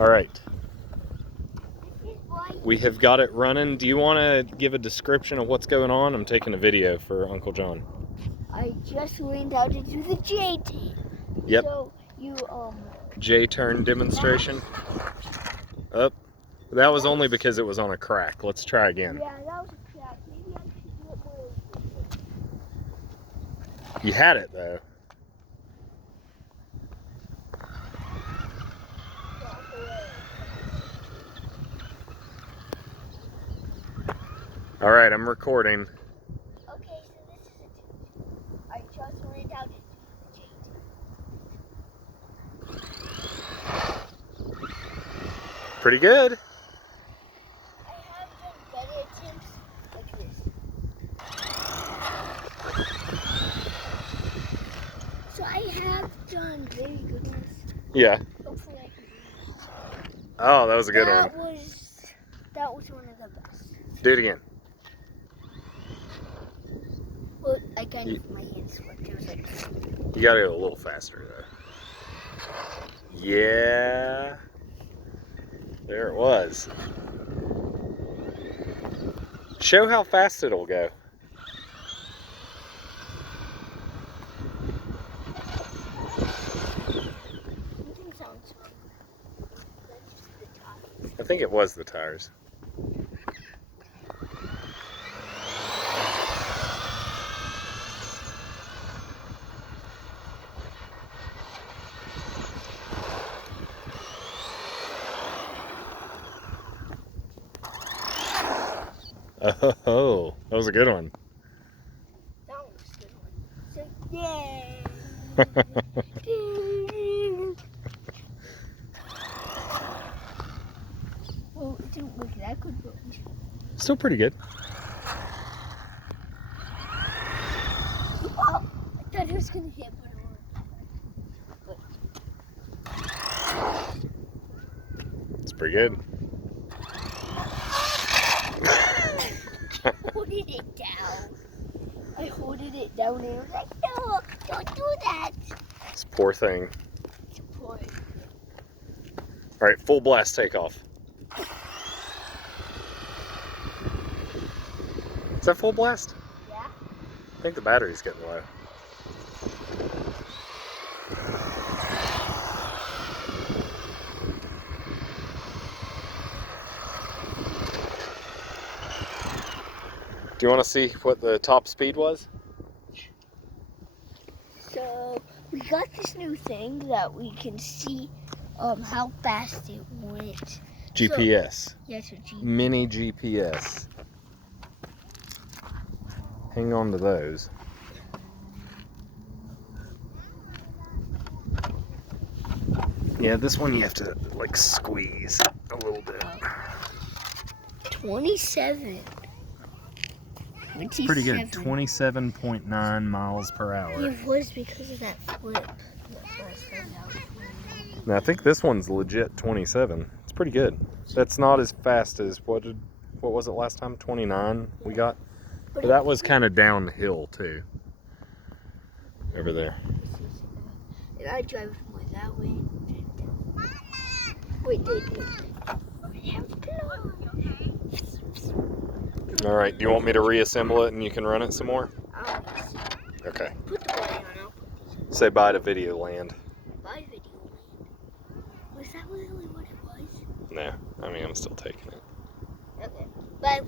All right. We have got it running. Do you want to give a description of what's going on? I'm taking a video for Uncle John. I just learned how to do the J-turn. Yep. So you J-turn demonstration. Up. That was only because it was on a crack. Let's try again. Yeah, that was a crack. Maybe I should do it more. You had it though. All right, I'm recording. Okay, so this is it. I just learned how to do the J-turn. Pretty good. I have done better attempts like this. So I have done very good ones. Yeah. Hopefully I can do this. Oh, that was a good one. That was one of the best. Do it again. Well, I kind of, my hands slipped. It was like... You gotta go a little faster though. Yeah. There it was. Show how fast it'll go. I think it was the tires. Oh, that was a good one. That was a good one. So, yay! Well, it didn't look that good, but... Still pretty good. Oh, I thought it was going to hit, but it wasn't. It's pretty good. I holded it down. I holded it down and I was like, no, don't do that. This poor thing. It's poor. All right, full blast takeoff. Is that full blast? Yeah. I think the battery's getting low. Do you want to see what the top speed was? So we got this new thing that we can see how fast it went. GPS. So, yes, GPS. Mini GPS. Hang on to those. Yeah, this one you have to like squeeze a little bit. 27. It's pretty good. 27.9 miles per hour. It was because of that flip. Now I think this one's legit 27. It's pretty good. That's not as fast as what was it last time? 29 we got. But that was kind of downhill too. Over there. And I drive more that way. Wait. All right. Do you want me to reassemble it and you can run it some more? Okay. Put the button on. Say bye to Videoland. Bye, Videoland. Was that really what it was? No, I mean I'm still taking it. Okay. Bye.